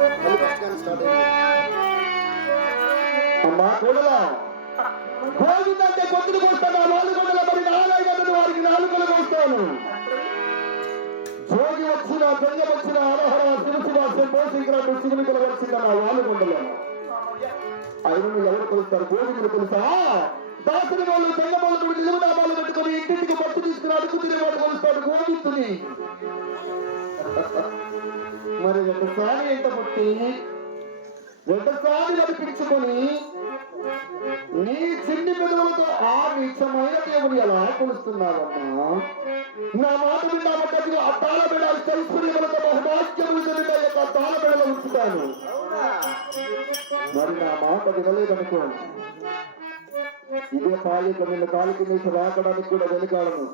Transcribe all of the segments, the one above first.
మళ్ళీ ఫస్ట్ కానీ స్టార్ట్ అయింది. అమ్మా కోడలా గోవిందంటే కొద్దులు కోస్తాను, వాళ్ళు కొండల మరి నాలుగు వారికి నాలుగులు కోస్తాను. జోగి వచ్చిన జంగ వచ్చిన ఆరహర శివశివాసం పోషించిన శివునికల వచ్చిన నా వాళ్ళు కొండలు ఆయనను ఎవరు కొలుస్తారు? గోవిందులు తెలుసా? దాసుని వాళ్ళు జంగ వాళ్ళు నిలువునామాలు పెట్టుకుని ఇంటింటికి పట్టు తీసుకుని అడుగు తినేవాడు కొలుస్తాడు గోవిందుని. మరి రెండుసారి ఎంత పట్టి రెండుసారి నడిపించుకొని నీ చిన్ని పెదవులతో ఆ నిత్యమైన దేవుని ఎలా కొలుస్తున్నావమ్మా? నా మాట విన్నామక్కడికి ఆ తాళ బిడాలు తెలుసుకునేవలతో బహుభాగ్యములు జరిగిన యొక్క తాళ బిడలు ఉంచుతాను. మరి నా మాట వినలేదనుకో, ఇదే పాలిక నిన్న కాలికి నీకు రాకడానికి కూడా వెనుకాలను.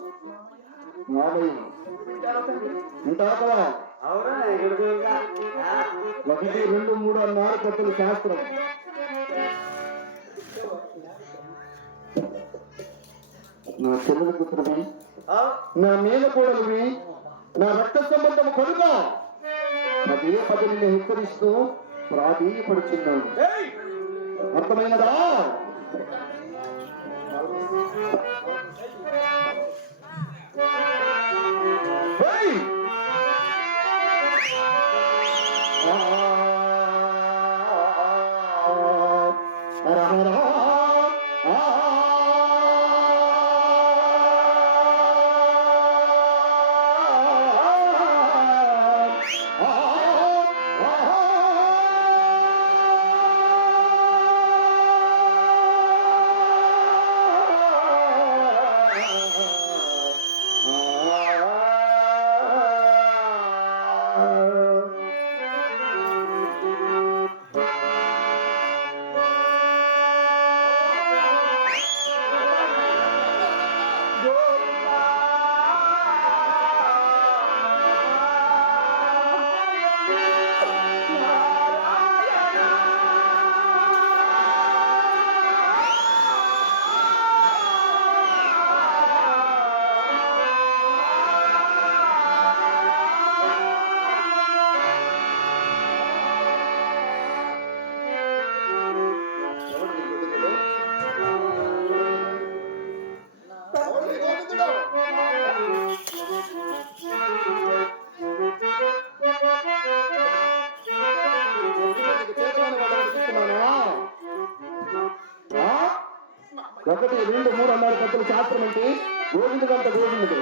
మామయ్య ఉంటా కదా? 1, 2, 3 అన్నారు కొత్తలు శాస్త్రం. నా చెల్లెల పుత్రువి, నా మేనకోడలివి, నా రక్త సంబంధం కనుక అదే పదిని హెచ్చరిస్తూ ప్రాధీయపడుచున్నాను. అర్థమైనదా? ఒకటి 2, 3 అన్నారు కొత్తలు శాస్త్రం అంటే గోవిందుడు అంత గోవిందుడు.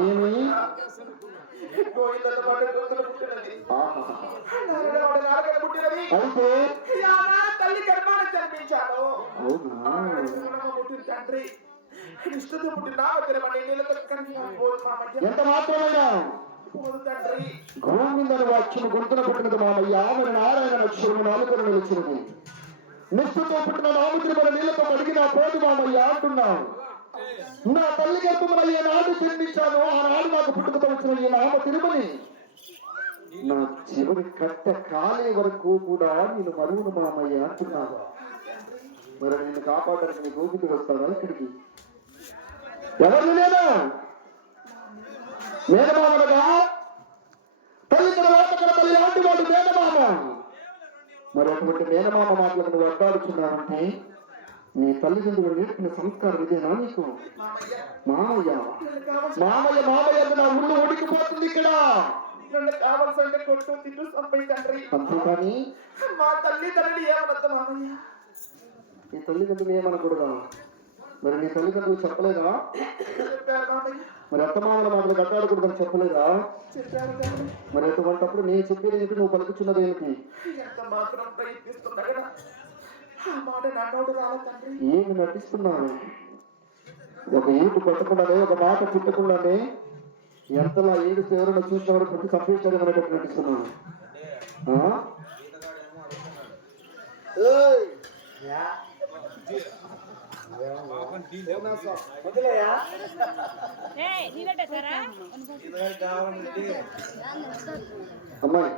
ఏమి గోవిందన్న మాట గొంతులు పుట్టినది ఆహాహా. నారాయణ మాట నారగడ పుట్టినది అయితే యానా తల్లి గర్భాన జన్మించాను అవునా పుట్టిన తండ్రి ఇష్టతో పుట్టిన తిరుమల నీళ్ళతో పోదు మామయ్య ఎంత మాత్రమైనా పోదు తండ్రి గోవిందని వాక్యము గొంతున పుట్టినది మామయ్య ఆమె నారాయణ అక్షరము నాలుగు నిలిచినది నిష్ఠతో పుట్టిన నామకుడి మన నీళ్ళతో అడిగిన పోదు మామయ్య అంటున్నావు నా తల్లి గర్భమున ఏనాడు జన్మించాను ఆనాడు నాకు పుట్టుకతో వచ్చిన ఈ నామ తిరుమని నా చివరి కట్ట కాలే వరకు కూడా నేను మరువును మామయ్య అంటున్నాను మరి నిన్ను కాపాడడానికి నీ గోపితుడు వస్తాను ఇక్కడికి ఎవరు నేను మేనమామనగా తల్లి తర్వాత తల్లి లాంటి వాడు మేనమామ మరి అటువంటి మేనమామ మాటలకు నువ్వు అడ్డాడుచున్నావంటే నీ తల్లిదండ్రులు నేర్పిన సంస్కారం ఇదేనా నీకు మామయ్య మామయ్య మామయ్య నా ఊళ్ళో ఉడికిపోతుంది ఇక్కడ నన్ను కావాల్సింటే కొట్టు తిట్టు సంపై తండ్రి అంతేకాని మా తల్లి తండ్రి ఏమనద్దు మామయ్య నీ తల్లిదండ్రులు ఏమనకూడదా మరి నీ తల్లిదండ్రులు చెప్పలేదా చెప్పారు మామయ్య మరి అత్తమామల మాటలు కట్టాడకూడదని చెప్పలేదా చెప్పారు తండ్రి మరి అటువంటప్పుడు నేను చెప్పేది ఏంటి నువ్వు పలుకుతున్నది ఏంటి ఎంత మాత్రం ప్రయత్నిస్తున్నా కదా ఆ మాట నన్నోడు రాల తండ్రి ఏమి నటిస్తున్నావు ఒక ఈటు కొట్టకుండానే ఒక మాట తిట్టకుండానే ఎంతలా ఏడు ఎవరైనా చూసిన వారు ప్రతి సంపేశారు అనేటట్టు నటిస్తున్నాను అమ్మాయి